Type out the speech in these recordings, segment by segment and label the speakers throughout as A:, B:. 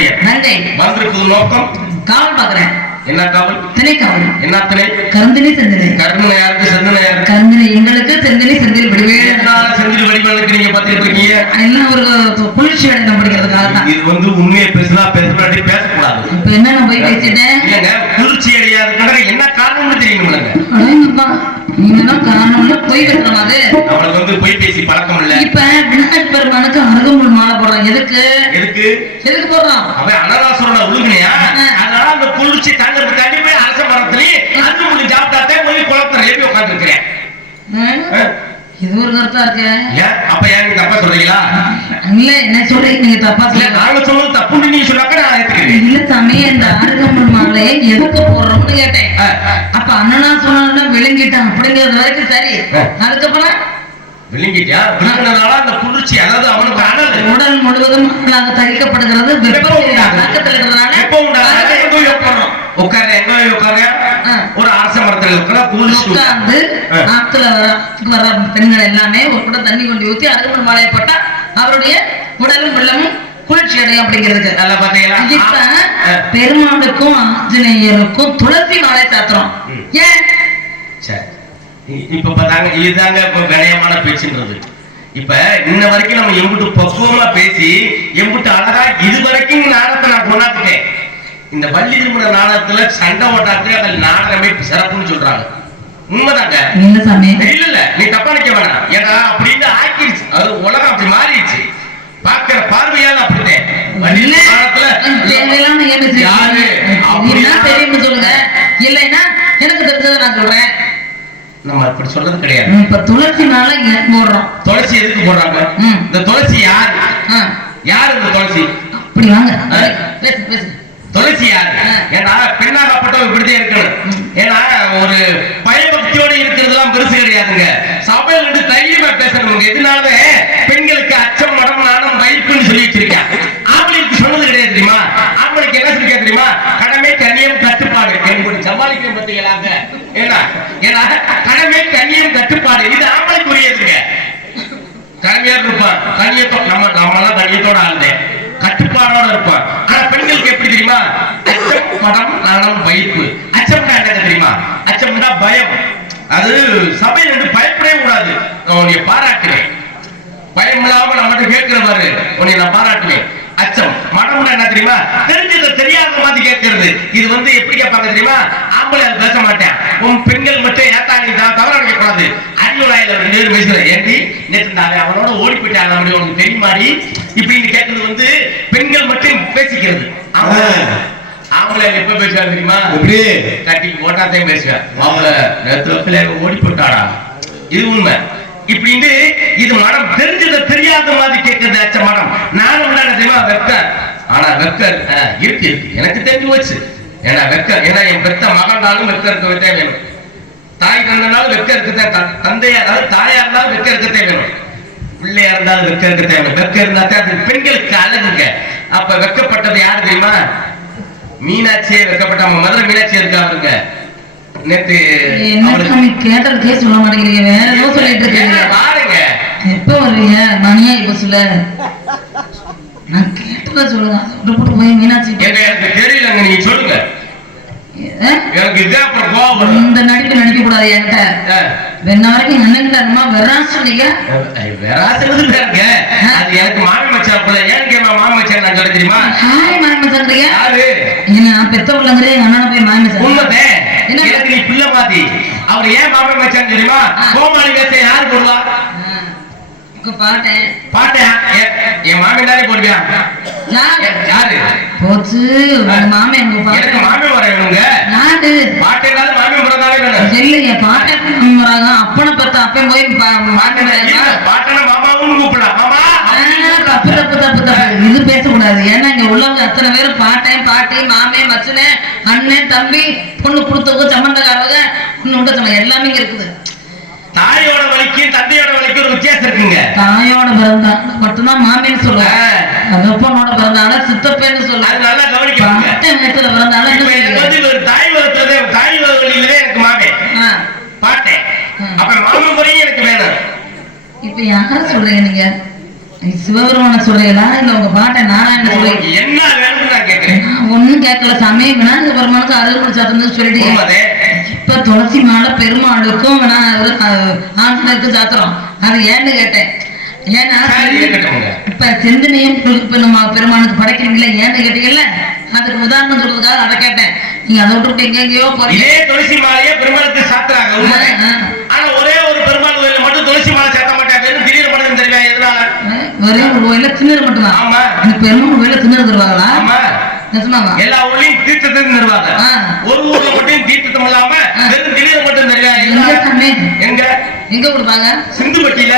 A: பெயர்
B: நங்கை
A: வந்திருக்குது நோக்கம்.
B: காவல் பாக்குறேன்
A: என்ன காவல்?
B: திணை காவல்.
A: என்ன திணை
B: கருந்தினி செந்தினை.
A: கருணை யாருக்கு? செந்தனை யாருக்கு?
B: கருந்தினி எங்களுக்கு செந்தினி செந்தில் விடுவேன்.
A: எதனால செந்தில் வடிவனுக்கு நீங்க பாத்துட்டு இருக்கீங்க
B: எல்லாம் ஒரு குளிர்ச்சி அடைந்தம் படிக்கிறதுக்காக தான்
A: இது வந்து உண்மையை பேசக்கூடாது பேசக்கூடாது.
B: இப்ப என்ன நான் போய் பேசிட்டேன்?
A: இல்லங்க குளிர்ச்சி என்ன காரணம்னு
B: அடேங்கப்பா, நீங்க தான் காரணம்னு போய் பேசுற மாதிரி
A: நம்மளுக்கு வந்து பொய் பேசி பழக்கம் இல்ல.
B: இப்ப விநாயகர் பெருமானுக்கு அருகம்புல் மாலை போடுறோம் எதுக்கு?
A: எதுக்கு?
B: எதுக்கு போடுறோம்?
A: அவன் அனராசுரோட உழுகுனியா? அதனால அந்த குளிர்ச்சி தாங்கிறதுக்காண்டி போய் அரச மரத்துலயே அன்று முடி சாப்பிட்டாத்தே போய் குளத்துல எழுப்பி உட்காந்துருக்கிறேன்
B: ஆ? இது ஒரு கருத்தா இருக்கு?
A: ஏன்? அப்ப ஏன் நீங்க தப்பா சொல்றீங்களா?
B: இல்ல என்ன சொல்றீங்க? நீங்க தப்பா
A: இல்ல
B: சொல்லுங்க
A: நாங்க சொல்றது தப்புன்னு நீங்க சொன்னாக்க நான் ஏத்துக்கிறேன்.
B: இல்ல சாமி இந்த அருகம்புல் மாலையை எதுக்கு போடுறோம்னு கேட்டேன். அப்ப அண்ணனா சொன்னா விளங்கிட்டான் அப்படிங்கிறது வரைக்கும் சரி. அதுக்கப்புறம்?
A: அந்த குளிர்ச்சி அதாவது அவனுக்கு
B: உடல் முழுவதும்
A: வெப்பம் உட்கார எங்க உட்கார. ஒரு அரச மரத்துல இருக்கிற
B: உட்கார்ந்து வர வர பெண்கள் எல்லாமே ஒரு கூட தண்ணி கொண்டு ஊத்தி அருகம்புல் மாலையை போட்டா அவருடைய உடலும் உள்ளமும் குளிர்ச்சி அடையும் அப்படிங்கிறதுக்கு.
A: நல்லா பாத்தீங்களா.
B: பெருமாளுக்கும் ஆஞ்சநேயருக்கும் துளசி மாலை சாத்துறோம். ஏன்?
A: இப்ப இதுதாங்க இப்ப வினயமான பேச்சுன்றது. இப்ப இன்ன வரைக்கும் நம்ம எம்புட்டு பக்குவமா பேசி எம்புட்டு அழகா இது வரைக்கும் நாடகத்தை நான் கொண்டாந்துட்டேன் இந்த பள்ளி திருமண நாடகத்துல சண்டை ஓட்டாத்து அதில் நாடகமே சிறப்புன்னு சொல்றாங்க. உண்மைதாங்க? இல்ல இல்ல நீ தப்பா நிக்க வேணாம். ஏன்னா அப்படின்னு ஆக்கிருச்சு. அது உலகம் அப்படி மாறிடுச்சு. பாக்குற பார்வையால அப்படித்தேன்.
B: தேவையில்லாம ஏன் பேசுறீங்க?
A: யாரு?
B: என்ன
A: அப்படியா?
B: தெரியும்னு சொல்லுங்க. இல்லைன்னா எனக்கு தெரிஞ்சதை நான் சொல்றேன்.
A: நம்ம அப்படி சொல்றது கிடையாது.
B: இப்ப துளசி மாலை ஏன் போடுறோம்.
A: துளசி எதுக்கு போடுறாங்க. இந்த துளசி யார்? யார் இந்த துளசி?
B: அப்படி வாங்க.
A: ஆ.
B: பேசு பேசு.
A: துளசி யார். ஏன்னா பெண்ணாகப்பட்டவங்க இப்படிதான் இருக்கணும். ஏன்னா ஒரு பயபக்தியோட இருக்கிறதுலாம் பெருசு கிடையாதுங்க. சபையில இருந்து தைரியமா பேசணும். எதனால பெண்களுக்கு அச்சம் மடம் நாணம் வைப்புன்னு சொல்லி வச்சிருக்கேன். ஆம்பளைக்கு சொன்னது கிடையாது தெரியுமா? ஆம்பளைக்கு என்ன சொல்லி தெரியுமா? கடமை கண்ணியம் கட்டுப்பாடு. எனக்கு சமாளிக்கிறேன் பார்த்தீங்களாங்க ஏன்னா ஏன்னா கடமை கண்ணியம் கட்டுப்பாடு. இது ஆம்பளைக்கு உரியதுங்க இருப்பான் கண்ணியத்தோட நம்ம நம்மளாம் கண்ணியத்தோட ஆளுதே கட்டுப்பாடோட இருப்பான் ஆனா பெண்களுக்கு எப்படி தெரியுமா? அச்சம் படம் நாணம் வைப்பு. அச்சம்னா என்ன தெரியுமா? அச்சம்னா பயம். அது சபையில வந்து பயப்படவே கூடாது. உன்னை பாராட்டுவேன் பயம் இல்லாம நம்மகிட்ட கேட்கிற பாரு. உன்னை நான் பாராட்டுவேன். அச்சம். மனம்னா என்ன தெரியுமா? தெரிஞ்சதை தெரியாத மாதிரி கேட்கறது. இது வந்து எப்படி கேட்பாங்க தெரியுமா? ஆம்பளை பேச மாட்டேன். உன் பெண்கள் மட்டும் ஏத்தா நீ தான் தவற நினைக்கக்கூடாது அறிவுராயில ரெண்டு பேரும் பேசுற ஏண்டி? நேற்று நான் அவனோட ஓடி போயிட்டாங்க அப்படி உனக்கு தெரியுமாடி இப்படின்னு கேட்கறது வந்து பெண்கள் மட்டும் பேசிக்கிறது. ஆம்பளை ஆம்பளை எப்ப பேசுவாங்க தெரியுமா?
C: எப்படி?
A: கட்டி ஓட்டாத்தையும் பேசுவேன் மாப்பிள்ள நேரத்துல பிள்ளைங்க ஓடி போட்டாடா. இது உண்மை. இப்படின்னு இது மனம் தெரிஞ்சத தெரியாத மாதிரி கேட்கறது அச்ச மனம் நானும் என்ன தெரியுமா வெக்க ஆனா வெக்க ஆ, இருக்கு இருக்கு. எனக்கு தெரிஞ்சு வச்சு ஏன்னா வெக்க ஏன்னா என் பெத்த மகனாலும் வெக்க இருக்கவே வேணும். தாய் தந்தனாலும் வெக்க இருக்கத்தான் தந்தையா அதாவது தாயா இருந்தாலும் வெக்க இருக்கத்தே வேணும். பிள்ளையா இருந்தாலும் வெக்க இருக்கத்தே வேணும். வெக்க இருந்தா தான் அது பெண்களுக்கு அழகுங்க. அப்ப வெக்கப்பட்டது யாரு தெரியுமா? மீனாட்சியே வெக்கப்பட்ட நம்ம மதுரை மீனாட்சி இருக்கா அவருங்க நேத்து
B: கேட்டதுக்கே சொல்ல மாட்டேங்கிறீங்க. வேற ஏதோ சொல்லிட்டு இருக்கீங்க.
A: பாருங்க
B: எப்ப வர்றீங்க? மணியா இப்ப சொல்ல நான் கேட்டதை சொல்லுங்க. போய் மீனாட்சி
A: நீங்க சொல்லுங்க? எனக்கு இதே அப்புறம்
B: இந்த நடிப்பு நடிக்க கூடாது என்கிட்ட. வெண்ண வரைக்கும் வெறான் சொன்னீங்க.
A: ஐய், வேறாசுறது பேருங்க அது எனக்கு மாமி மச்சான் போல. ஏன் கேமா மாமி மச்சான் நான் சொல்ல தெரியுமா?
B: ஹாய் மாமி சொல்றீங்க?
A: யாரு?
B: என்ன நான் பெத்த பிள்ளைங்கிறேன் எங்க அண்ணனை போய் மாமி சொல்றேன்
A: உண்மைதே
B: என்ன?
A: எனக்கு நீ பிள்ளை மாத்தி அவர் ஏன் மாமி மச்சான் தெரியுமா? கோமாளி வேஷம் யாரு
B: உங்க பாட்டேன்
A: பாட்டேன் என்- என் மாமி தானே போடுவியா?
B: யாரு? போச்சு. மாமி உங்க பாட்டு
A: மாமி வர வேணுங்க.
B: யாரு
A: பாட்டேனாலும் மாமி பிறந்தாலே வேணும்.
B: இல்லைங்க வராங்க? அப்பனை பத்த அப்பன் போய்
A: பாட்டேனா மாமாவும் கூப்பிடலாம். மாமா
B: தப்பு தப்பு தப்பு தப்பு. இது பேசக்கூடாது. ஏன்னா இங்க உள்ளவங்க அத்தனை பேரும் பாட்டேன் பாட்டி மாமே மச்சனே அண்ணன் தம்பி பொண்ணு கொடுத்தவங்க விட சொன்ன எல்லாமே இங்க இருக்குது.
A: தாயோட வலிக்கும் தந்தையோட வலிக்கும் ஒரு வித்தியாசம் இருக்குங்க.
B: தாயோட பிறந்தாங்க மட்டும்தான் மாமேன்னு சொல்லுவாங்க தகப்பனோட பிறந்தால சித்தப்பேன்னு
A: அது
B: சொல்லுவாங்க
A: நல்லா கவனிக்கணுங்க.
B: பாட்டை வயசுல பிறந்தாலும்
A: இப்ப எனக்கு வந்து ஒரு தாய் வளர்த்ததே தாய் வழியிலே எனக்கு மாமே. பாட்டேன் அப்ப மாமன் முறையும் எனக்கு வேணும்.
B: இப்ப யார சொல்றீங்க நீங்க? சிவபெருமான சொல்றீங்களா இல்ல உங்க பாட்டை நாராயண சொல்றீங்க
A: என்ன வேணும்னு
B: விநாயகர் பெருமானுக்கு அருள் சாத்தம் சொல்லிட்டீங்க.
A: உண்மைதே.
B: இப்ப துளசி மாலை பெருமாளுக்கும் ஆஞ்சநேயருக்கு சாத்துறோம் அது ஏன்னு கேட்டேன். ஏன்னா. இப்ப செந்தனையும் பெருமா பெருமானுக்கு படைக்கிறீங்களா ஏன்னு கேட்டீங்கல்ல? அதுக்கு உதாரணம் சொல்றதுக்காக அதை கேட்டேன். நீங்க அதை விட்டுட்டு எங்கெங்கயோ போறீங்க.
A: துளசி மாலையே பெருமாளுக்கு சாத்துறாங்க ஆனா ஒரே ஒரு பெருமாள் மட்டும் துளசி மாலை சேர்த்த மாட்டாங்க. திடீர் மட்டும் தெரியும் எதனால?
B: ஒரே ஒரு கோயில திண்ணறு மட்டும்தான்.
A: ஆமா.
B: அந்த பெருமாள் கோயில திண்ணறு தருவாங்களா?
A: ஆமா. எல்லா ஊர்லயும் தீர்த்தத்தை தருவாங்க. ஒரு ஊர்ல மட்டும் தீர்த்தம் இல்லாம வெறும் திடீர்
B: எங்க?
A: எங்க
B: எங்க? கொடுப்பாங்க
A: சிந்துப்பட்டியில.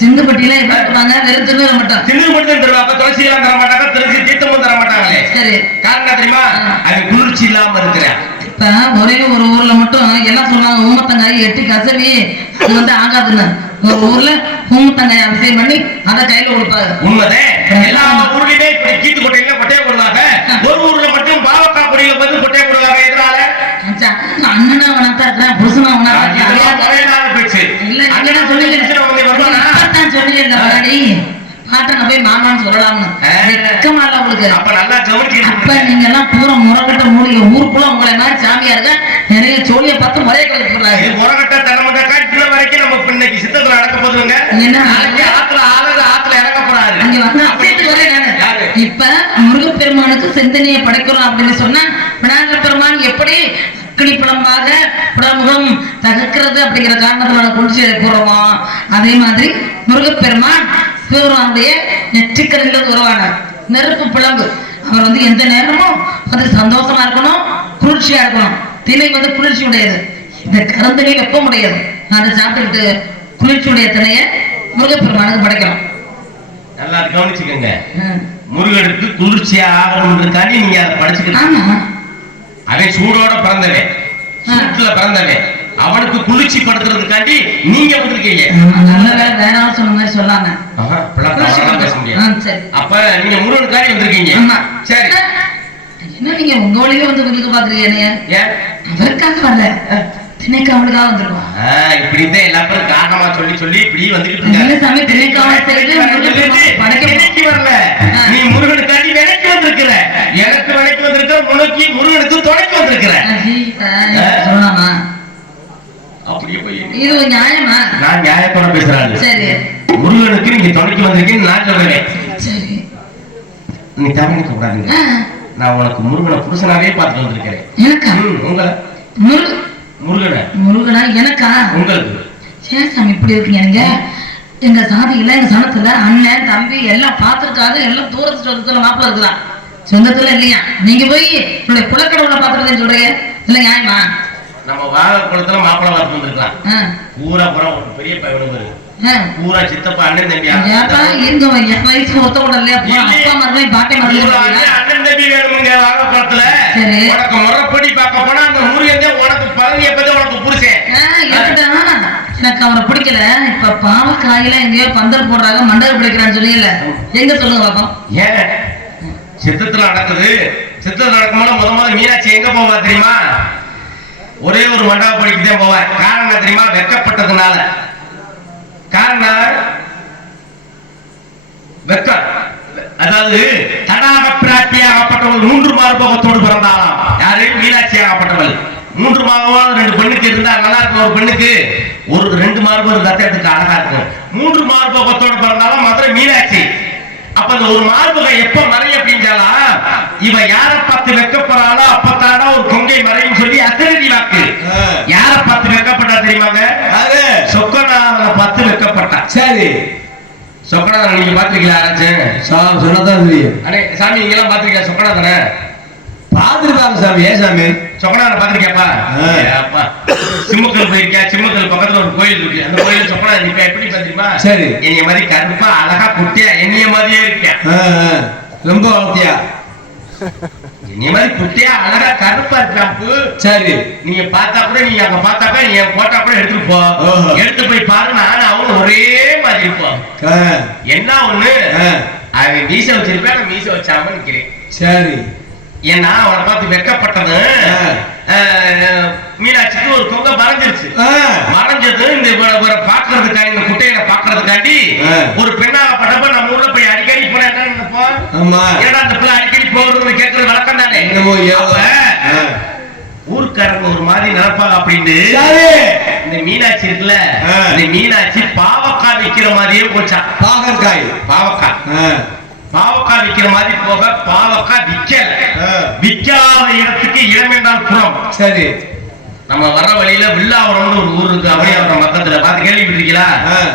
B: சிந்துப்பட்டியில என்ன கொடுப்பாங்க வெறும் திண்ணறு மட்டும்.
A: திண்ணூர் மட்டும் தருவாங்க. துளசி எல்லாம் தர மாட்டாங்க. துளசி தீர்த்தமும் தர மாட்டாங்களே.
B: சரி.
A: காரணம் தெரியுமா? அது குளிர்ச்சி இல்லாம இருக்கிறேன்
B: இப்ப ஒரே ஒரு ஊர்ல மட்டும் எல்லாம் சொல்லுவாங்க ஊமத்தங்காய் எட்டி கசவி. அது வந்து ஆகாதுன்னு. ஒரு ஊர்ல ஊமத்தங்காய் அபிஷேகம் பண்ணி அதை கையில கொடுப்பாங்க.
A: உண்மைதே எல்லா ஊர்லயுமே இப்படி கீத்து கொட்டையில கொட்டையை போடுவாங்க ஒரு ஊர்ல மட்டும் பாவக்காய் பொடியில வந்து கொட்டையை போடுவாங்க எதனால
B: மச்சான், அண்ணனா உனக்கா இருக்கிறேன் புருஷனா உனக்கா
A: இதெல்லாம்
B: இருக்கிறேன்
A: ஒரே நாள் போச்சு
B: இல்ல நீங்க
A: அண்ணன்
B: தான் சொன்னீங்க
A: புருஷனை வந்து வருவானா?
B: முன்னாடி பாட்டனை போய் மாமான்னு சொல்லலாம்னு. வெக்கமா இல்ல உங்களுக்கு
A: அப்ப நல்லா
B: அப்ப
A: இருங்க.
B: நீங்க எல்லாம் பூரா முறகட்ட மூலிகை ஊருக்குள்ள உங்களை மாதிரி சாமியாருங்க நிறைய சோழிய பார்த்து முறைய
A: இது முறகட்ட தரமட்ட காட்டுல வரைக்கும் நம்ம இன்னைக்கு சித்தத்துல நடக்க போதுங்க
B: என்ன?
A: ஆத்துல ஆளுது ஆத்துல இறங்க போறாரு
B: அங்க வந்து அசைத்து வரேன்? இப்ப முருகப்பெருமானுக்கு செந்தனையை படைக்கிறோம் அப்படின்னு சொன்னா தகக்கிறது அப்படிங்கிற காரணத்தினால குளிர்ச்சி போறோமோ அதே மாதிரி முருகப்பெருமான் சிவபெருமானுடைய நெற்றிக்கரையில் உருவானார். நெருப்பு புலம்பு அவர் வந்து எந்த நேரமும் வந்து சந்தோஷமா இருக்கணும் குளிர்ச்சியா இருக்கணும். திணை வந்து குளிர்ச்சி உடையது. இந்த கருந்தனி வெப்பம் உடையது. அதை சாப்பிட்டுட்டு குளிர்ச்சி உடைய திணையை முருகப்பெருமானுக்கு படைக்கிறோம்
A: நல்லா கவனிச்சுக்கோங்க. முருகனுக்கு குளிர்ச்சியா ஆகணுன்றதுக்காண்டி நீங்க அதை படிச்சுக்கிட்டு
B: ஆமா.
A: அவன் சூடோட பிறந்தவன். சூட்டுல பிறந்தவன். அவனுக்கு குளிர்ச்சி படுத்துறதுக்காண்டி நீங்க வந்திருக்கீங்க.
B: நல்ல ஆள் சொன்ன மாதிரி சரி.
A: அப்ப நீங்க முருகனுக்காண்டி வந்திருக்கீங்க. சரி.
B: என்ன நீங்க உங்க வழியில வந்து விழுந்து பாக்குறீங்க அவருக்காக வரல. திணைக்கு அவளுக்காக வந்திருக்கோம்.
A: ஆ, இப்படித்தான் எல்லா பேரும் காரணமா சொல்லி சொல்லி இப்படி இருக்காங்க.
B: சாமி முருகப்பெருமான் படைக்க
A: எனக்கு வரல
B: ஆ.
A: நீ முருகனுக்காண்டி விலைக்கு வந்திருக்கிற எனக்கு விலைக்கு வந்திருக்க முனக்கு முருகனுக்கு துணைக்கு வந்திருக்கிற
B: சொல்லலாமா
A: அப்படியே போய்
B: இது ஒரு நியாயமா
A: நான்
B: சரி.
A: முருகனுக்கு நீங்க துணைக்கு வந்திருக்கீங்கன்னு நான் சொல்றேன்.
B: சரி.
A: நீ தவணிக்க கூடாதுங்க நான் உனக்கு முருகனை புருஷனாவே பார்த்து வந்திருக்கிறேன்.
B: எனக்கா
A: உங்களை
B: முருக
A: முருகனை.
B: முருகனா எனக்கா?
A: உங்களுக்கு.
B: ஏன் சாமி இப்படி இருக்கீங்க நீங்க. எங்க சாதியில எங்க சனத்துல அண்ணன் தம்பி எல்லாம் பார்த்திருக்காங்க. எல்லாம் தூரத்து சொந்தத்துல மாப்பிள்ள இருக்கலாம் சொந்தத்துல இல்லையா? நீங்க போய் உங்களுடைய குலக்கடவுளை பார்த்துருக்கேன்னு சொல்றீங்க. இல்ல நியாயமா?
A: நம்ம வாழ குளத்துல மாப்பிள்ளை பார்த்து வந்திருக்கலாம். பூரா ஒரு பெரிய பையனு பாரு
B: ஆ.
A: பூரா சித்தப்பா அண்ணன் தம்பி
B: ஏப்பா, இருங்க என் வயசுக்கு ஒத்த இல்லையா அப்பா மருமையும் பாட்டை மருமையும்
A: அண்ணன் தம்பி வேணுமுங்க வாழ குளத்துல
B: சரி.
A: உனக்கு முறைப்படி பார்க்க போனா அந்த முருகன் உனக்கு பதவியை பத்தி உனக்கு
B: இருக்கட்டும் எனக்கு அவரை பிடிக்கல இப்ப பாவக்காயில எங்கேயோ பந்தல் போடுறாங்க மண்டல் பிடிக்கிறான்னு சொன்னீங்கல்ல எங்க சொல்லுங்க பாப்போம்
A: ஏன் சித்தத்துல நடக்குது சித்தத்துல நடக்கும்போது முத முதல்ல மீனாட்சி எங்க போவா தெரியுமா ஒரே ஒரு மண்டப படிக்கு தான் போவா காரணம் தெரியுமா வெக்கப்பட்டதுனால காரணம் வெக்கம் அதாவது தடாக பிராட்டியாகப்பட்டவள் மூன்று மார்பகத்தோடு பிறந்தாளாம். யாரு? மீனாட்சி ஆகப்பட்டவள் மூன்று மாதம் ரெண்டு பெண்ணுக்கு இருந்தா நல்லா இருக்கும் ஒரு பெண்ணுக்கு? ஒரு ரெண்டு மார்பகம் இருந்தா தான் அதுக்கு அழகா இருக்கும். மூன்று மார்பகத்தோடு பிறந்தாலும் மதுரை மீனாட்சி. அப்ப அந்த ஒரு மார்பகம் எப்ப மறையும் அப்படின்றாலா இவ யார பார்த்து வெக்கப்படுறாளோ அப்பத்தாடா ஒரு கொங்கை மறையும் சொல்லி அசரடி வாக்கு. யார பார்த்து வெக்கப்பட்டா தெரியுமாங்க? சொக்கநாதனை பார்த்து வெக்கப்பட்டா.
C: சரி.
A: சொக்கநாதன் நீங்க பாத்திருக்கீங்களா யாராச்சும்
C: சாமி சொன்னதான் தெரியும்.
A: அண்ணே சாமி நீங்க எல்லாம் பாத்திருக்கீங்க சொக்கநாதனை
C: பாத்துருக்காங்க சாமி ஏன் சாமி?
A: சொக்கநாதனை பாத்திருக்கியாப்பா. அப்பா சிம்மக்கல் போயிருக்கியா? சிம்மக்கல் பக்கத்துல ஒரு கோயில் இருக்கு. அந்த கோயில் சொக்கநாதன் இப்ப எப்படி பாத்திருமா
C: சரி.
A: என்னைய மாதிரி கருப்பா அழகா குட்டியா என்னைய மாதிரியே இருக்கியா.
C: ரொம்ப வளர்த்தியா?
A: மாதிரி குட்டியா அழகா கருப்பா இருக்காப்பு.
C: சரி.
A: நீங்க பார்த்தா கூட நீங்க அங்க பார்த்தாப்ப என் போட்டா கூட எடுத்துட்டு போ. எடுத்து போய் பாரு நானும் அவனும் ஒரே மாதிரி இருப்போம். என்ன ஒண்ணு. அவன் மீச வச்சிருப்பேன் நான் மீச வச்சாம நிக்கிறேன்.
C: சரி.
A: ஏன்னா அவனை பார்த்து வெக்கப்பட்டது மீனாட்சிக்கு ஒரு கொங்க மறைஞ்சிருச்சு. மறைஞ்சது இந்த பாக்குறதுக்காண்டி இந்த குட்டையில பாக்குறதுக்காண்டி. ஒரு பெண்ணாகப்பட்டப்ப நம்ம ஊர்ல போய் அடிக்கடி போனா என்ன
C: ஆமா.
A: ஏடா அந்த பிள்ளை அடிக்கடி போறதுன்னு கேட்கறது வழக்கம் தானே
C: என்னமோ ஏதோ.
A: அப்ப
C: ஆ.
A: ஊருக்காரங்க ஒரு மாதிரி நினைப்பாங்க அப்படின்னு இந்த மீனாட்சி இருக்குல்ல. இந்த மீனாட்சி பாவக்காய் விக்கிற மாதிரியே போச்சான்
C: பாகற்காய்.
A: பாவக்காய். பாவக்காய் விக்கிற மாதிரி போக பாவக்காய் விக்கல.
C: ஆ.
A: விக்காத இடத்துக்கு என்றால் புறம்.
C: சரி.
A: நம்ம வர்ற வழியில வில்லாவரம்னு ஒரு ஊர் இருக்கு அப்படியாவரம் பக்கத்துல பார்த்து கேள்விப்பட்டிருக்கீங்களா.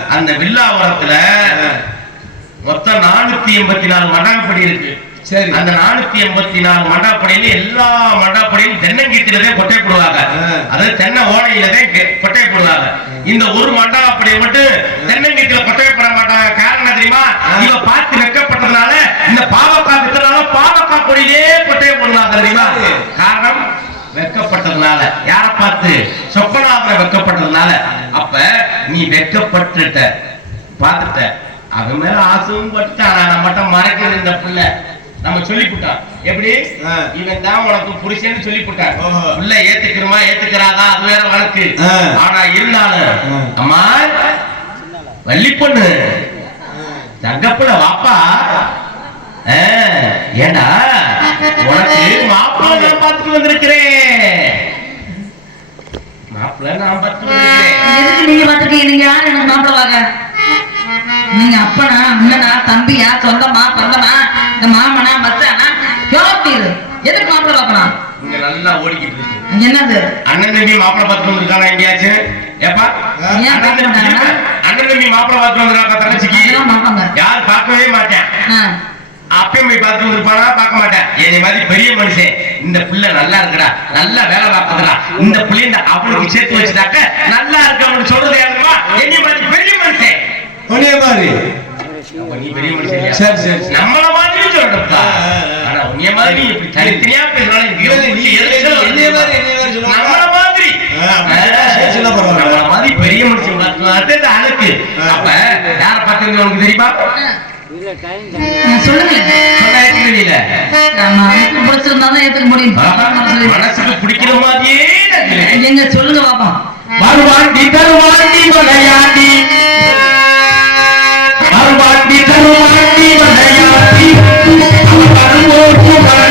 A: அந்த வில்லாவரத்துல. மொத்தம் நானூத்தி எண்பத்தி நாலு மண்டபப்படி இருக்கு.
C: சரி.
A: அந்த நானூத்தி எண்பத்தி நாலு மண்டபப்படியில எல்லா மண்டபப்படியும் தென்னங்கீத்திலதான் கொட்டை போடுவாங்க. அதாவது தென்னை ஓலையிலதான் கெ- கொட்டை போடுவாங்க. இந்த ஒரு மண்டபப்படியை மட்டும் தென்னங்கீத்தில கொட்டை போட மாட்டாங்க. காரணம் தெரியுமா. இவ பார்த்து வெக்கப்பட்டதுனால இந்த பாவக்காய் வித்தனால பாவக்காய் பொடியிலே கொட்டையை போடுவாங்க தெரியுமா. காரணம் வெக்கப்பட்டதுனால யார பார்த்து? சொப்பனாவில வெக்கப்பட்டதுனால அப்ப நீ வெக்கப்பட்டுட்ட பார்த்துட்ட. அவன் மேல ஆசையும் பட்டுட்டான். நான் மட்டும் மறைக்கிறது இந்த புள்ள. நம்ம சொல்லிவிட்டான் எப்படி?
C: ஆ.
A: இவன் தான் உனக்கு புருஷன்னு சொல்லிவிட்டான்
C: ஓஹோ.
A: புள்ள ஏத்துக்கிறோமா ஏத்துக்கிறாதா? அது வேற வழக்கு. ஆனா இருந்தாலும். அம்மா வள்ளி பொண்ணு தங்கப்புல வாப்பா ஏண்டா? உனக்கு மாப்பிள்ளை நான் பார்த்துட்டு வந்திருக்கிறேன். மாப்பிள்ளை நான் பார்த்துட்டு வந்திருக்கிறேன்.
B: எதுக்கு நீங்க பாத்துட்டீங்க நீங்க யாரு? எனக்கு மாப்பிள்ள வாங்க நீங்க அப்பனா அண்ணனா தம்பியா சொந்தமா பந்தமா? இந்த மாமனா மச்சானா இது எதுக்கு மாப்பிள்ள பார்க்கணும்?
A: இங்க நல்லா ஓடிக்கிட்டு இருக்கு.
B: என்னது?
A: அண்ணன் தம்பி மாப்பிள்ளை பார்த்துட்டு வந்திருக்கானா எங்கேயாச்சும் ஏப்பா? அண்ணன் தம்பி மாப்பிள்ளை பார்த்துட்டு வந்திருக்கா தங்கச்சிக்கு யார் பார்க்கவே மாட்டேன். அப்பயும் போய் பார்த்துட்டு வந்திருப்பானா? பார்க்க மாட்டேன். என்னை மாதிரி பெரிய மனுஷன். இந்த புள்ள நல்லா இருக்குடா. நல்லா வேலை பார்க்குதுடா. இந்த புள்ளை இந்த அவனுக்கு சேர்த்து வச்சுட்டாக்க நல்லா இருக்கு அவனுக்கு சொல்றது யாருமா என்னை மாதிரி பெரிய மனுஷன். அப்ப நீ பெரிய மனுஷன்?
C: சரி சரி. சரி. வரணும்ப்பா
A: ஆனா உன்னைய மாதிரி இப்படி தனித்தனியா
C: பேசுறாங்க
A: நம்மள மாதிரி. நம்மள மாதிரி பெரிய மனுஷன் மனசுக்கு பிடிக்கிற
B: மாதிரியே எங்க சொல்லுங்க பாப்பா. வருவாண்டி தருவாண்டி
A: விளையாடி வருவாண்டி தருவாண்டி I'm